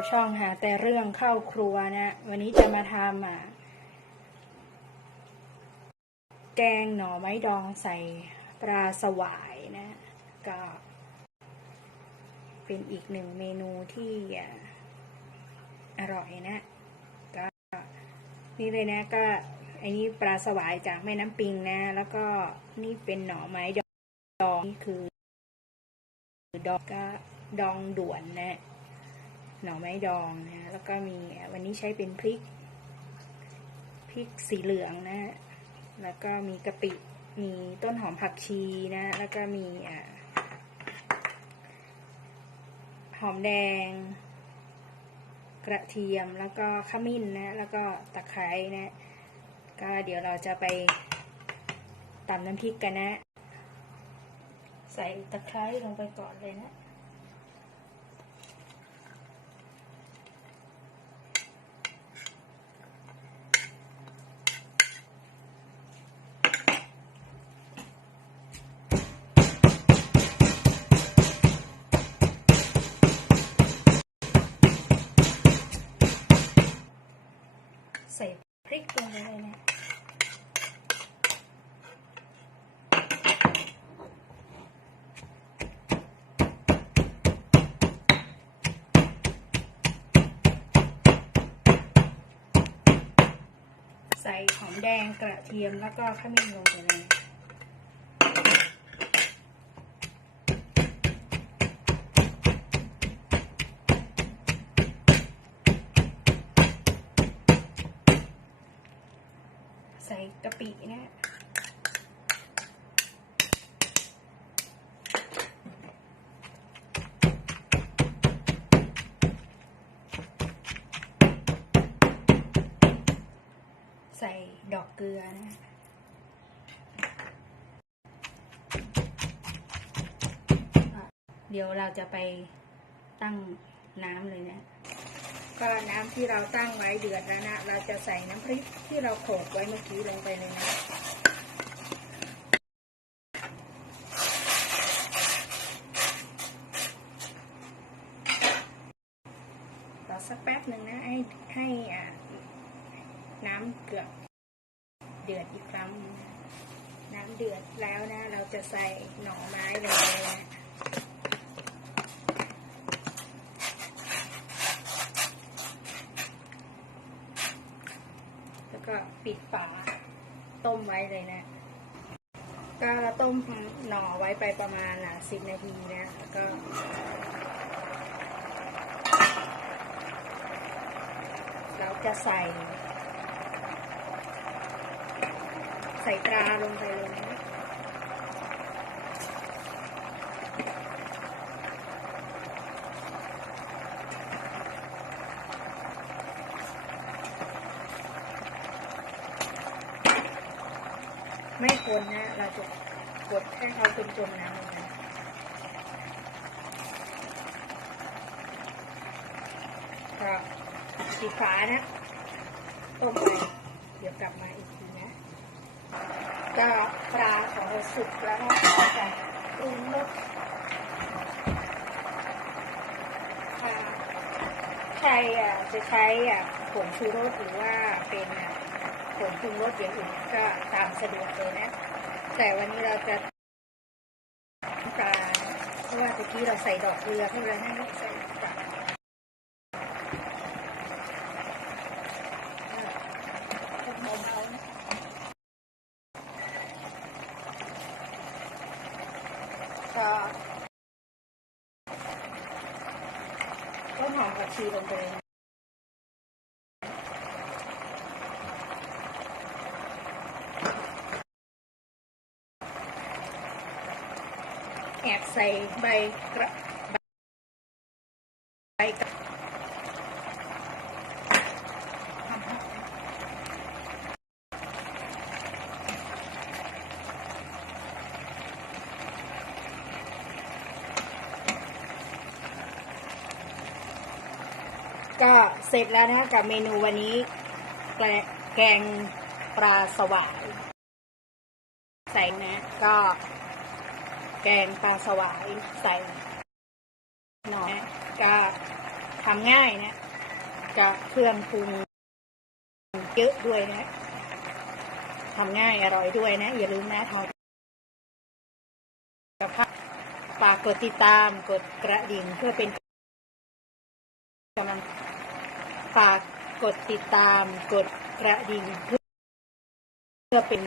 กับช่องหาแต่เรื่องเข้าครัวนะ วันนี้จะมาทำอะแกงหน่อไม้ดองใส่ปลาสวายนะ ก็ เป็นอีกหนึ่งเมนูที่อะอร่อยนะ ก็นี่เลยนะก็อันนี้ปลาสวายจากแม่น้ำปิงนะ แล้วก็นี่เป็นหน่อไม้ดองนี่คือดองก็ดองด่วนนะ หน่อไม้ดองนะแล้วก็มีวันนี้ใช้เป็นพริกพริกสีเหลืองนะ แล้วก็มีกะปิ มีต้นหอมผักชีนะ แล้วก็มีอ่าหอมแดง กระเทียมแล้วก็ขมิ้นนะ แล้วก็ตะไคร้นะ ก็เดี๋ยวเราจะไปตำน้ำพริกกันนะ ใส่ตะไคร้ลงไปก่อนเลยนะ ใส่พริกลงไปเลยนะใส่หอมแดงกระเทียมแล้วก็ขมิ้นลงไปเลย ใส่กะปินะใส่ดอกเกลือนะเดี๋ยวเราจะไปตั้งน้ำเลยนะ ก็น้ำที่เราตั้งไว้เดือดแล้วนะ เราจะใส่น้ำพริกที่เราโขลกไว้เมื่อกี้ลงไปเลยนะรอสักแป๊บหนึ่งนะ ให้ให้น้ำเกือบเดือดอีกครั้ง น้ำเดือดแล้วนะ เราจะใส่หน่อไม้ลงไปนะ แล้ว ก็ปิดฝาต้มไว้เลยนะ ก็ต้มหน่อไว้ไปประมาณสิบนาทีนะแล้วก็เราจะใส่ ใส่ตราลงไปเลย ไม่คนนะ เราจะกดให้เขาจนจมน้ำลงไปก็ปิดฝานะต้มไปเดี๋ยวกลับมาอีกทีนะ ก็ปลาของเราสุกแล้วก็จะปรุงรสใครอะจะใช้อะผงชูรสหรือว่าเป็นอะ ผงปรุงรสอย่างอื่นก็ตามสะดวกเลยนะ แต่วันนี้เราจะปลาเพราะว่าตะกี้เราใส่ดอกเกลือเพื่อให้ใส่ปลาเบาๆนะก็หอมผักชีลงไปเลย แอบใส่ใบกระใบกระก็เสร็จแล้วนะคะกับเมนูวันนี้แกงแกงปลาสวายใส่นะก็ แกงปลาสวายใส่หน่อยก็ทำง่ายนะกับเครื่องปรุงเยอะด้วยนะทำง่ายอร่อยด้วยนะ อย่าลืมนะทอดกับข้าฝากกดติดตามกดกระดิ่งเพื่อเป็นกำลังฝากกดติดตามกดกระดิ่งเพื่อเป็น